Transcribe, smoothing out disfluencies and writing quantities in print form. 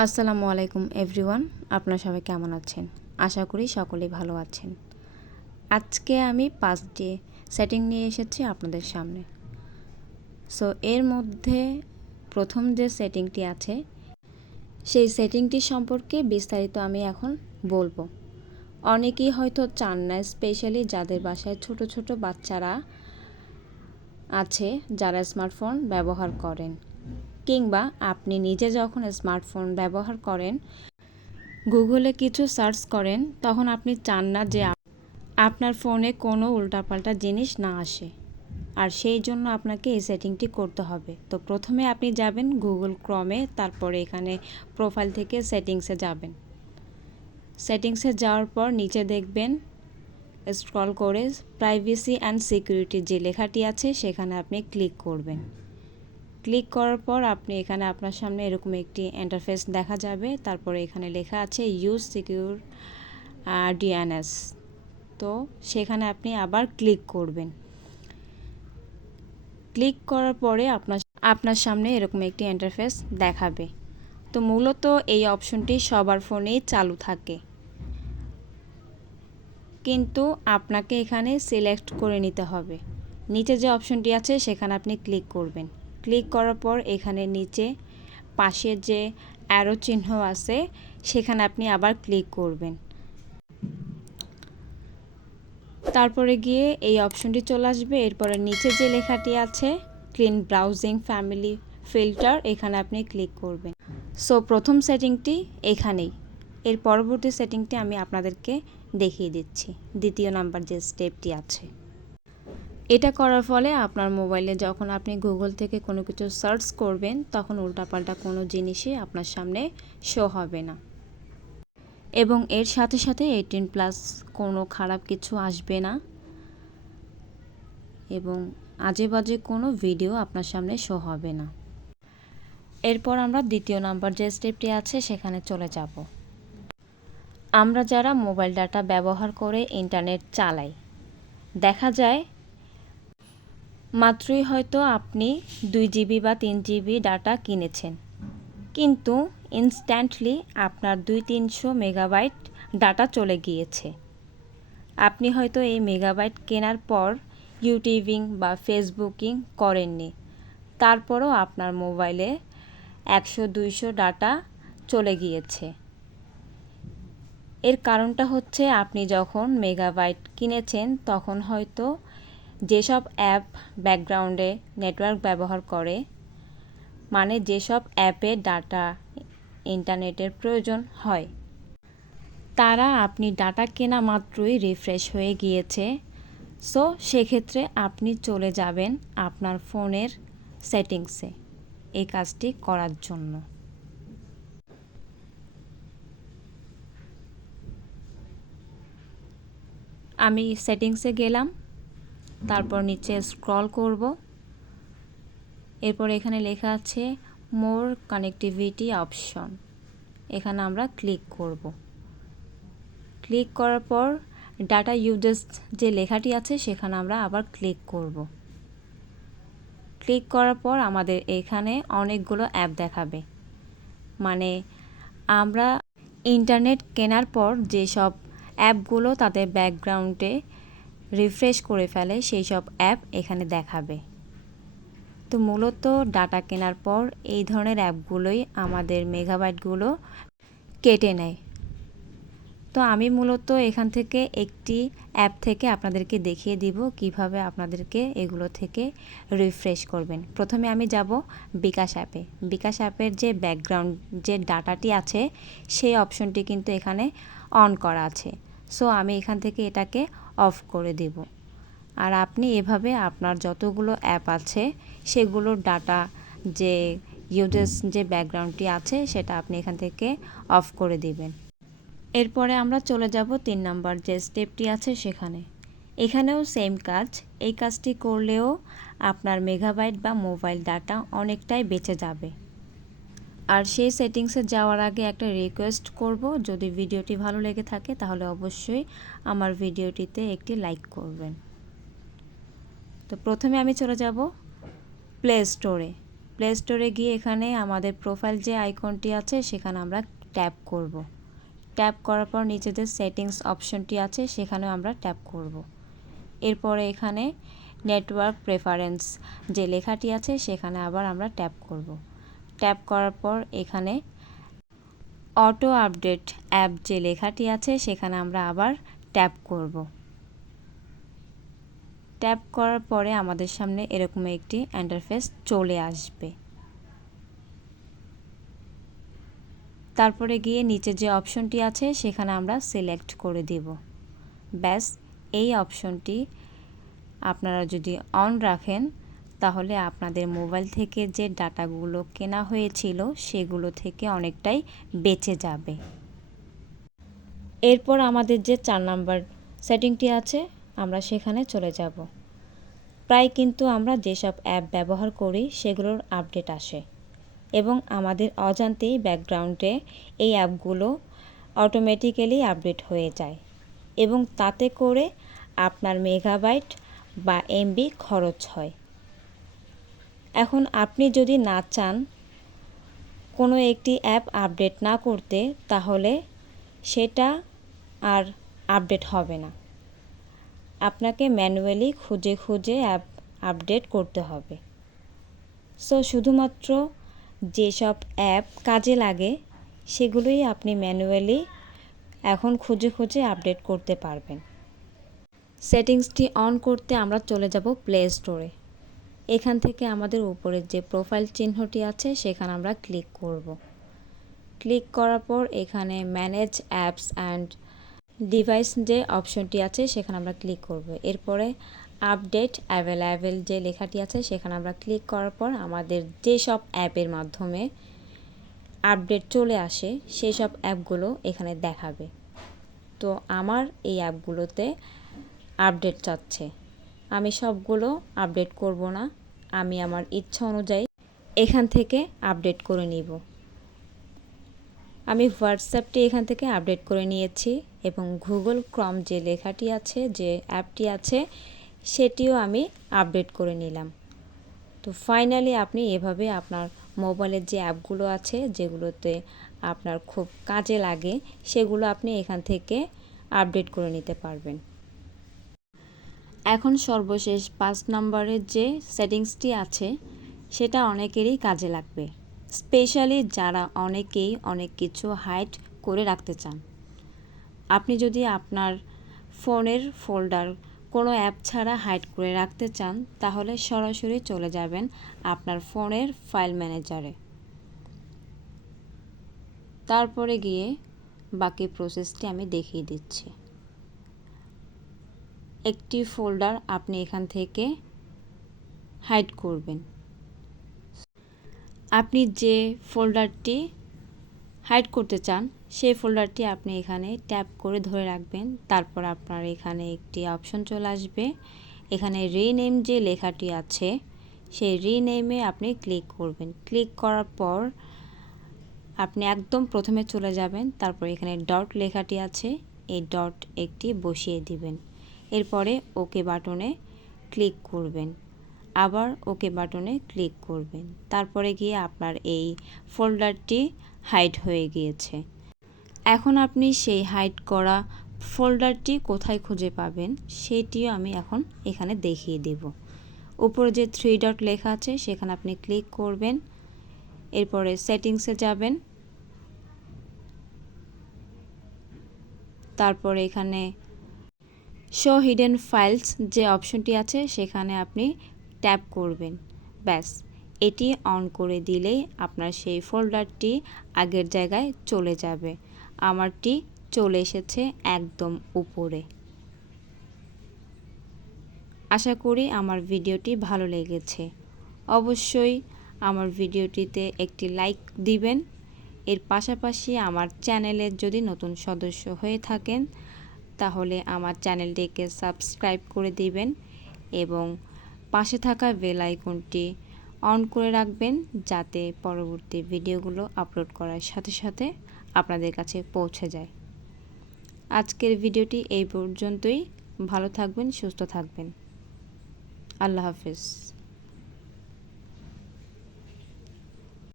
আসসালামু আলাইকুম এভরিওয়ান, আপনারা সবাই কেমন আছেন? আশা করি সকলেই ভালো আছেন। আজকে আমি 5টি সেটিং নিয়ে এসেছি আপনাদের সামনে। সো এর মধ্যে প্রথম যে সেটিংটি আছে সেই সেটিংটি সম্পর্কে বিস্তারিত আমি এখন বলবো। অনেকেই হয়তো চান না, স্পেশালি যাদের বাসায় ছোট ছোট বাচ্চারা আছে যারা স্মার্টফোন ব্যবহার করেন, কিংবা আপনি নিজে যখন স্মার্টফোন ব্যবহার করেন গুগলে কিছু সার্চ করেন, তখন আপনি চান না যে আপনার ফোনে কোনো উল্টাপাল্টা জিনিস না আসে, আর সেই জন্য আপনাকে এই সেটিংটি করতে হবে। তো প্রথমে আপনি যাবেন গুগল ক্রমে, তারপরে এখানে প্রোফাইল থেকে সেটিংসে যাবেন। সেটিংসে যাওয়ার পর নিচে দেখবেন স্ক্রল করে প্রাইভেসি অ্যান্ড সিকিউরিটি যে লেখাটি আছে সেখানে আপনি ক্লিক করবেন। ক্লিক করার পর আপনি এখানে আপনার সামনে এরকম একটি ইন্টারফেস দেখা যাবে। তারপরে এখানে লেখা আছে ইউজ সিকিউর ডিএনএস। তো সেখানে আপনি আবার ক্লিক করবেন। ক্লিক করার পরে আপনার সামনে এরকম একটি ইন্টারফেস দেখাবে। তো মূলত এই অপশনটি সবার ফোনেই চালু থাকে, কিন্তু আপনাকে এখানে সিলেক্ট করে নিতে হবে। নিচে যে অপশনটি আছে সেখানে আপনি ক্লিক করবেন। ক্লিক করার পর এখানে নিচে পাশে যে অ্যারো চিহ্ন আছে সেখানে আপনি আবার ক্লিক করবেন। তারপরে গিয়ে এই অপশনটি চলে আসবে। এরপরে নিচে যে লেখাটি আছে ক্লিন ব্রাউজিং ফ্যামিলি ফিল্টার, এখানে আপনি ক্লিক করবেন। সো প্রথম সেটিংটি এখানেই। এর পরবর্তী সেটিংটি আমি আপনাদেরকে দেখিয়ে দিচ্ছি, দ্বিতীয় নাম্বার যে স্টেপটি আছে। এটা করার ফলে আপনার মোবাইলে যখন আপনি গুগল থেকে কোনো কিছু সার্চ করবেন তখন উল্টাপাল্টা কোনো জিনিসই আপনার সামনে শো হবে না, এবং এর সাথে সাথে 18+ কোনো খারাপ কিছু আসবে না, এবং আজে বাজে কোনো ভিডিও আপনার সামনে শো হবে না। এরপর আমরা দ্বিতীয় নাম্বার যে স্টেপটি আছে সেখানে চলে যাব। আমরা যারা মোবাইল ডাটা ব্যবহার করে ইন্টারনেট চালাই, দেখা যায় মাত্রই হয়তো আপনি 2 জিবি বা 3 জিবি ডাটা কিনেছেন, কিন্তু ইনস্ট্যান্টলি আপনার 200-300 মেগাবাইট ডাটা চলে গিয়েছে। আপনি হয়তো এই মেগাবাইট কেনার পর ইউটিউবিং বা ফেসবুকিং করেননি, তারপরও আপনার মোবাইলে 100-200 ডাটা চলে গিয়েছে। এর কারণটা হচ্ছে আপনি যখন মেগাবাইট কিনেছেন তখন হয়তো যেসব অ্যাপ ব্যাকগ্রাউন্ডে নেটওয়ার্ক ব্যবহার করে, মানে যেসব অ্যাপে ডাটা ইন্টারনেটের প্রয়োজন হয়, তারা আপনি ডাটা কেনা মাত্রই রিফ্রেশ হয়ে গিয়েছে। সো সেক্ষেত্রে আপনি চলে যাবেন আপনার ফোনের সেটিংসে এই কাজটি করার জন্য। আমি সেটিংসে গেলাম, তারপর নিচে স্ক্রল করব। এরপর এখানে লেখা আছে মোর কানেক্টিভিটি অপশন, এখানে আমরা ক্লিক করব। ক্লিক করার পর ডাটা ইউজেস যে লেখাটি আছে সেখানে আমরা আবার ক্লিক করব। ক্লিক করার পর আমাদের এখানে অনেকগুলো অ্যাপ দেখাবে, মানে আমরা ইন্টারনেট কেনার পর যেসব অ্যাপগুলো তাদের ব্যাকগ্রাউন্ডে রিফ্রেশ করে ফেলে সেই সব অ্যাপ এখানে দেখাবে। তো মূলত ডাটা কেনার পর এই ধরনের অ্যাপগুলোই আমাদের মেগাবাইটগুলো কেটে নেয়। তো আমি মূলত এখান থেকে একটি অ্যাপ থেকে আপনাদেরকে দেখিয়ে দিব কিভাবে আপনাদেরকে এগুলো থেকে রিফ্রেশ করবেন। প্রথমে আমি যাব বিকাশ অ্যাপে। বিকাশ অ্যাপের যে ব্যাকগ্রাউন্ড যে ডাটাটি আছে সেই অপশনটি কিন্তু এখানে অন করা আছে। সো আমি এখান থেকে এটাকে অফ করে দেব। আর আপনি এভাবে আপনার যতগুলো অ্যাপ আছে সেগুলোর ডাটা যে ইউজেস যে ব্যাকগ্রাউন্ডটি আছে সেটা আপনি এখান থেকে অফ করে দিবেন। এরপরে আমরা চলে যাব 3 নাম্বার যে স্টেপটি আছে সেখানে। এখানেও সেম কাজ। এই কাজটি করলেও আপনার মেগাবাইট বা মোবাইল ডাটা অনেকটাই বেঁচে যাবে। আর সেই সেটিংসে যাওয়ার আগে একটা রিকোয়েস্ট করব, যদি ভিডিওটি ভালো লেগে থাকে তাহলে অবশ্যই আমার ভিডিওটিতে একটি লাইক করবেন। তো প্রথমে আমি চলে যাব প্লে স্টোরে। প্লে স্টোরে গিয়ে এখানে আমাদের প্রোফাইল যে আইকনটি আছে সেখানে আমরা ট্যাপ করব। ট্যাপ করার পর নিচে যে সেটিংস অপশনটি আছে সেখানেও আমরা ট্যাপ করব। এরপরে এখানে নেটওয়ার্ক প্রেফারেন্স যে লেখাটি আছে সেখানে আবার আমরা ট্যাপ করব। ট্যাপ করার পর এখানে অটো আপডেট অ্যাপ যে লেখাটি আছে সেখানে আমরা আবার ট্যাপ করব। ট্যাপ করার পরে আমাদের সামনে এরকম একটি ইন্টারফেস চলে আসবে। তারপরে গিয়ে নিচে যে অপশনটি আছে সেখানে আমরা সিলেক্ট করে দেব। ব্যাস, এই অপশনটি আপনারা যদি অন রাখেন তাহলে আপনাদের মোবাইল থেকে যে ডাটাগুলো কেনা হয়েছিল সেগুলো থেকে অনেকটাই বেঁচে যাবে। এরপর আমাদের যে 4 নাম্বার সেটিংটি আছে আমরা সেখানে চলে যাব। প্রায় কিন্তু আমরা যেসব অ্যাপ ব্যবহার করি সেগুলোর আপডেট আসে এবং আমাদের অজান্তেই ব্যাকগ্রাউন্ডে এই অ্যাপগুলো অটোমেটিক্যালি আপডেট হয়ে যায় এবং তাতে করে আপনার মেগাবাইট বা এমবি খরচ হয়। এখন আপনি যদি না চান কোনো একটি অ্যাপ আপডেট না করতে তাহলে সেটা আর আপডেট হবে না। আপনাকে ম্যানুয়ালি খুঁজে খুঁজে অ্যাপ আপডেট করতে হবে। সো শুধুমাত্র যেসব অ্যাপ কাজে লাগে সেগুলোই আপনি ম্যানুয়ালি এখন খুঁজে খুঁজে আপডেট করতে পারবেন। সেটিংসটি অন করতে আমরা চলে যাব প্লে স্টোরে। এখান থেকে আমাদের উপরের যে প্রোফাইল চিহ্নটি আছে সেখানে আমরা ক্লিক করব। ক্লিক করার পর এখানে ম্যানেজ অ্যাপস অ্যান্ড ডিভাইস যে অপশনটি আছে সেখানে আমরা ক্লিক করব। এরপরে আপডেট অ্যাভেলেবেল যে লেখাটি আছে সেখানে আমরা ক্লিক করার পর আমাদের যেসব অ্যাপের মাধ্যমে আপডেট চলে আসে সেই সব অ্যাপগুলো এখানে দেখাবে। তো আমার এই অ্যাপগুলোতে আপডেট চাচ্ছে। আমি সবগুলো আপডেট করব না, আমি আমার ইচ্ছা অনুযায়ী এখান থেকে আপডেট করে নিব। আমি হোয়াটসঅ্যাপটি এখান থেকে আপডেট করে নিয়েছি এবং গুগল ক্রম যে লেখাটি আছে যে অ্যাপটি আছে সেটিও আমি আপডেট করে নিলাম। তো ফাইনালি আপনি এভাবে আপনার মোবাইলের যে অ্যাপগুলো আছে যেগুলোতে আপনার খুব কাজে লাগে সেগুলো আপনি এখান থেকে আপডেট করে নিতে পারবেন। এখন সর্বশেষ 5 নম্বরের যে সেটিংসটি আছে সেটা অনেকেরই কাজে লাগবে, স্পেশালি যারা অনেকেই অনেক কিছু হাইড করে রাখতে চান। আপনি যদি আপনার ফোনের ফোল্ডার কোনো অ্যাপ ছাড়া হাইড করে রাখতে চান তাহলে সরাসরি চলে যাবেন আপনার ফোনের ফাইল ম্যানেজারে। তারপরে গিয়ে বাকি প্রসেসটি আমি দেখিয়ে দিচ্ছি। একটি ফোল্ডার আপনি এখান থেকে হাইড করবেন। আপনি যে ফোল্ডারটি হাইড করতে চান সেই ফোল্ডারটি আপনি এখানে ট্যাপ করে ধরে রাখবেন। তারপর আপনার এখানে একটি অপশন চলে আসবে, এখানে রিনেম যে লেখাটি আছে সেই রিনেমে আপনি ক্লিক করবেন। ক্লিক করার পর আপনি একদম প্রথমে চলে যাবেন, তারপর এখানে ডট লেখাটি আছে এই ডট একটি বসিয়ে দিবেন। এরপরে ওকে বাটনে ক্লিক করবেন, আবার ওকে বাটনে ক্লিক করবেন। তারপরে গিয়ে আপনার এই ফোল্ডারটি হাইড হয়ে গিয়েছে। এখন আপনি সেই হাইড করা ফোল্ডারটি কোথায় খুঁজে পাবেন সেটিও আমি এখন এখানে দেখিয়ে দেব। উপরে যে 3 ডট লেখা আছে সেখানে আপনি ক্লিক করবেন, এরপরে সেটিংসে যাবেন, তারপরে এখানে শো হিডেন ফাইলস যে অপশনটি আছে সেখানে আপনি ট্যাপ করবেন। ব্যাস, এটি অন করে দিলেই আপনার সেই ফোল্ডারটি আগের জায়গায় চলে যাবে। আমারটি চলে এসেছে একদম উপরে। আশা করি আমার ভিডিওটি ভালো লেগেছে। অবশ্যই আমার ভিডিওটিতে একটি লাইক দিবেন। এর পাশাপাশি আমার চ্যানেলের যদি নতুন সদস্য হয়ে থাকেন তাহলে আমার চ্যানেলটিকে সাবস্ক্রাইব করে দিবেন এবং পাশে থাকা বেল আইকনটি অন করে রাখবেন যাতে পরবর্তী ভিডিওগুলো আপলোড করার সাথে সাথে আপনাদের কাছে পৌঁছে যায়। আজকের ভিডিওটি এই পর্যন্তই। ভালো থাকবেন, সুস্থ থাকবেন। আল্লাহ হাফেজ।